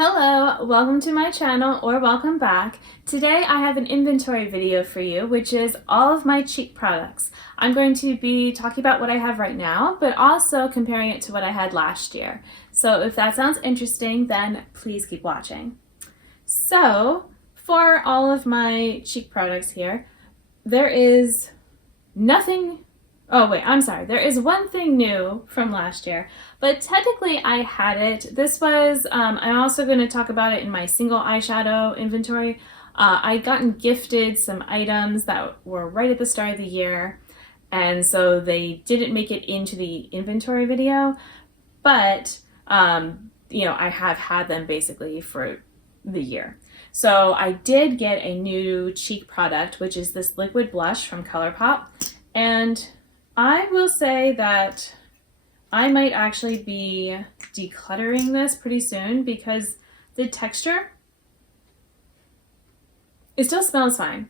Hello, welcome to my channel or welcome back. Today I have an inventory video for you, which is all of my cheek products. I'm going to be talking about what I have right now, but also comparing it to what I had last year. So if that sounds interesting, then please keep watching. So for all of my cheek products here, there is nothing. Oh wait, I'm sorry. There is one thing new from last year, but technically I had it. This was, I'm also going to talk about it in my single eyeshadow inventory. I'd gotten gifted some items that were right at the start of the year, and so they didn't make it into the inventory video, but, I have had them basically for the year. So I did get a new cheek product, which is this liquid blush from ColourPop, and I will say that I might actually be decluttering this pretty soon because the texture, it still smells fine.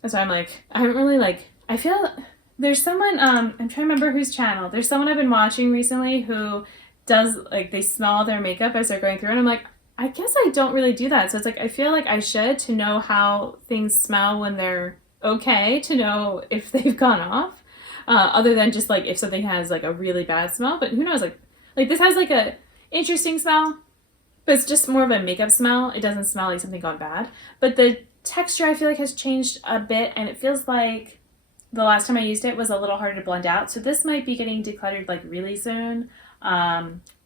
That's why I'm like, I haven't really I feel there's someone, I'm trying to remember whose channel. There's someone I've been watching recently who does, they smell their makeup as they're going through, and I'm like, I guess I don't really do that. So it's like, I feel like I should, to know how things smell when they're okay, to know if they've gone off. Other than just if something has a really bad smell, but who knows, like this has a interesting smell, but it's just more of a makeup smell. It doesn't smell like something gone bad, but the texture I feel like has changed a bit, and it feels like the last time I used it was a little harder to blend out. So this might be getting decluttered really soon.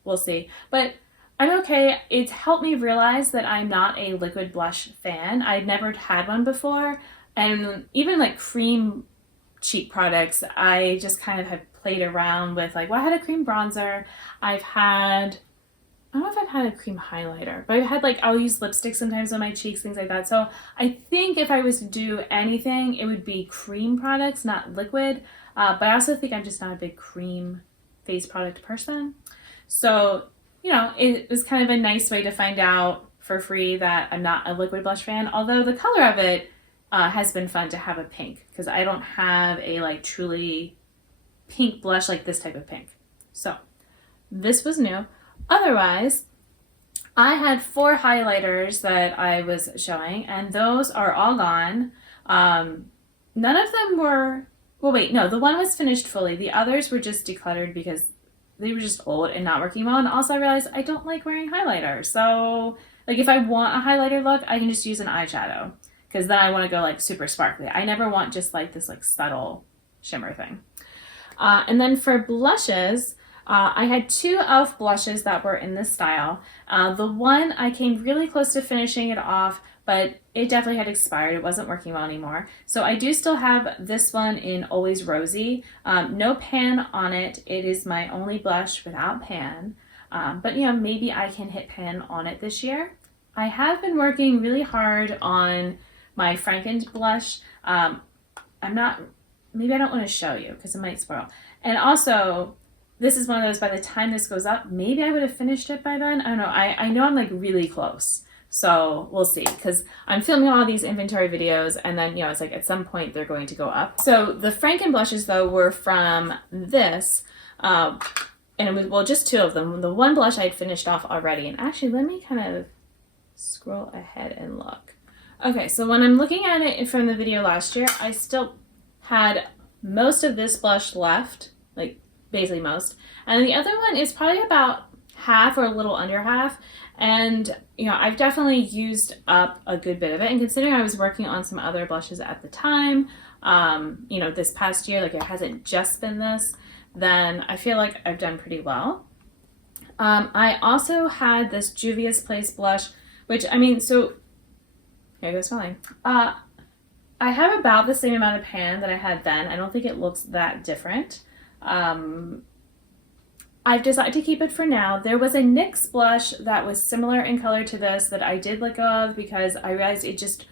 We'll see, but I'm okay. It's helped me realize that I'm not a liquid blush fan. I'd never had one before, and even cream cheek products, I just kind of have played around with I had a cream bronzer. I don't know if I've had a cream highlighter, but I've had I'll use lipstick sometimes on my cheeks, things like that. So I think if I was to do anything, it would be cream products, not liquid. But I also think I'm just not a big cream face product person. So, it was kind of a nice way to find out for free that I'm not a liquid blush fan, although the color of it has been fun to have a pink, because I don't have a truly pink blush like this type of pink. So this was new. Otherwise, I had 4 highlighters that I was showing, and those are all gone. None of them were, well wait, no, the one was finished fully. The others were just decluttered because they were just old and not working well. And also I realized I don't like wearing highlighter. So if I want a highlighter look, I can just use an eyeshadow, because then I want to go super sparkly. I never want just this subtle shimmer thing. And then for blushes, I had 2 e.l.f. blushes that were in this style. The one I came really close to finishing it off, but it definitely had expired. It wasn't working well anymore. So I do still have this one in Always Rosy. No pan on it. It is my only blush without pan. But maybe I can hit pan on it this year. I have been working really hard on my Franken blush. Maybe I don't want to show you because it might spoil. And also, this is one of those, by the time this goes up, maybe I would have finished it by then. I don't know. I know I'm really close. So we'll see, because I'm filming all these inventory videos, and then, it's at some point they're going to go up. So the Franken blushes, though, were from this, and it was, well, just 2 of them. The one blush I had finished off already, and actually, let me kind of scroll ahead and look. Okay, so when I'm looking at it from the video last year, I still had most of this blush left, basically most. And the other one is probably about half or a little under half. And, I've definitely used up a good bit of it. And considering I was working on some other blushes at the time, this past year, it hasn't just been this, then I feel like I've done pretty well. I also had this Juvia's Place blush, which, so here goes smelling. I have about the same amount of pan that I had then. I don't think it looks that different. I've decided to keep it for now. There was a NYX blush that was similar in color to this that I did let go of because I realized it just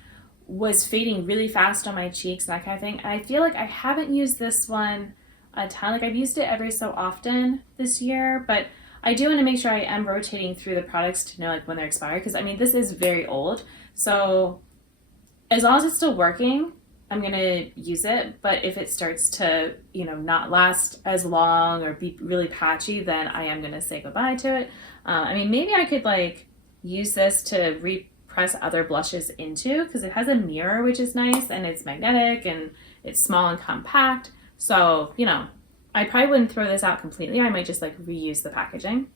was fading really fast on my cheeks and that kind of thing. I feel like I haven't used this one a ton. I've used it every so often this year, but I do want to make sure I am rotating through the products to know when they're expired, because this is very old. So as long as it's still working, I'm going to use it. But if it starts to, not last as long or be really patchy, then I am going to say goodbye to it. Maybe I could use this to repress other blushes into, because it has a mirror, which is nice, and it's magnetic and it's small and compact. So, you know, I probably wouldn't throw this out completely. I might just like reuse the packaging.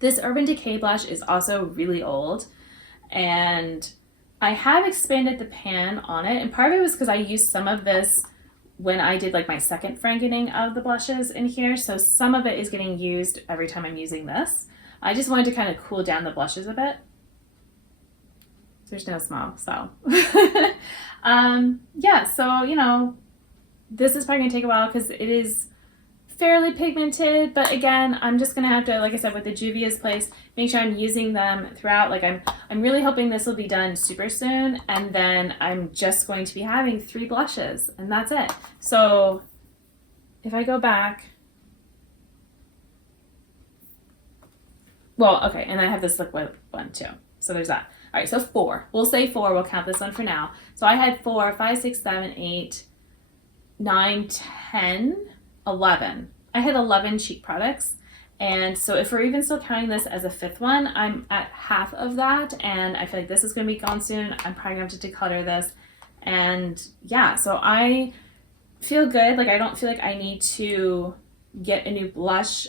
This Urban Decay blush is also really old, and I have expanded the pan on it, and part of it was because I used some of this when I did like my second frankening of the blushes in here, so some of it is getting used every time I'm using this. I just wanted to kind of cool down the blushes a bit. There's no smell, so. Yeah, so, you know, this is probably going to take a while because it is fairly pigmented, but again, I'm just going to have to, like I said, with the Juvia's Place, make sure I'm using them throughout. Like I'm really hoping this will be done super soon, and then I'm just going to be having 3 blushes, and that's it. So if I go back, well, okay, and I have this liquid one too. So there's that. All right, so 4. We'll say 4. We'll count this one for now. So I had 4, 5, 6, 7, 8, 9, 10, 11. I had 11 cheek products. And so if we're even still counting this as a 5th one, I'm at half of that. And I feel like this is going to be gone soon. I'm probably going to have to decolor this. And yeah, so I feel good. Like I don't feel like I need to get a new blush.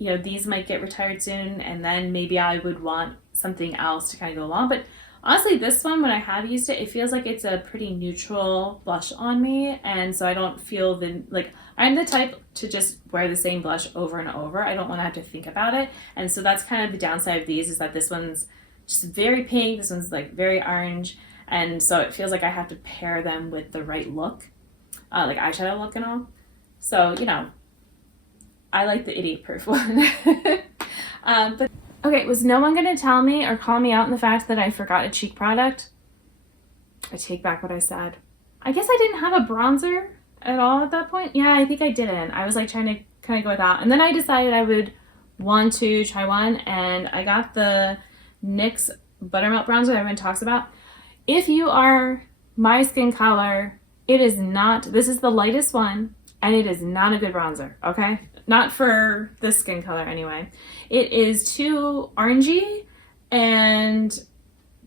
You know, these might get retired soon, and then maybe I would want something else to kind of go along. But honestly, this one, when I have used it, it feels like it's a pretty neutral blush on me. And so I don't feel like I'm the type to just wear the same blush over and over. I don't want to have to think about it. And so that's kind of the downside of these, is that this one's just very pink. This one's like very orange. And so it feels like I have to pair them with the right look, like eyeshadow look and all. So, you know, I like the idiot proof one. But okay, was no one going to tell me or call me out on the fact that I forgot a cheek product? I take back what I said. I guess I didn't have a bronzer at all at that point. Yeah, I think I didn't. I was like trying to kind of go without. And then I decided I would want to try one, and I got the NYX Buttermilk bronzer everyone talks about. If you are my skin color, it is not, this is the lightest one, and it is not a good bronzer, okay? Not for this skin color anyway. It is too orangey and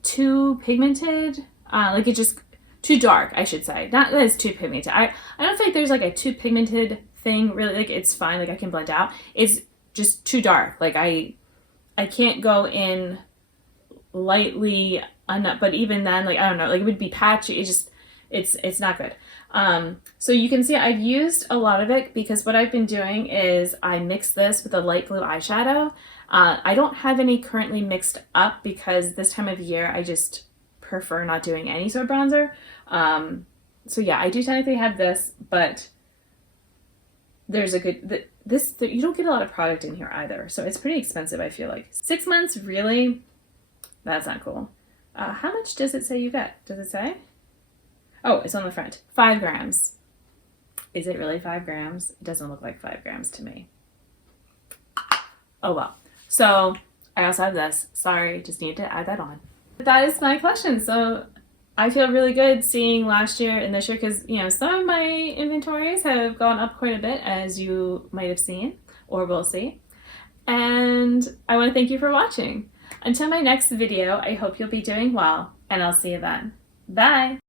too pigmented. Like it just, too dark, I should say. Not that it's too pigmented. I don't feel like there's like a too pigmented thing, really. Like it's fine, like I can blend out. It's just too dark. Like I can't go in lightly enough, but even then, like, I don't know, like it would be patchy. It just, it's not good. So you can see I've used a lot of it because what I've been doing is I mix this with a light blue eyeshadow. I don't have any currently mixed up because this time of year I just prefer not doing any sort of bronzer. So yeah, I do technically have this, but there's a good, you don't get a lot of product in here either. So it's pretty expensive, I feel like. 6 months, really? That's not cool. How much does it say you get? Does it say? Oh, it's on the front. 5 grams. Is it really 5 grams? It doesn't look like 5 grams to me. Oh well. So I also have this. Sorry, just need to add that on. But that is my collection. So I feel really good seeing last year and this year because, you know, some of my inventories have gone up quite a bit, as you might have seen or will see. And I want to thank you for watching. Until my next video, I hope you'll be doing well, and I'll see you then. Bye!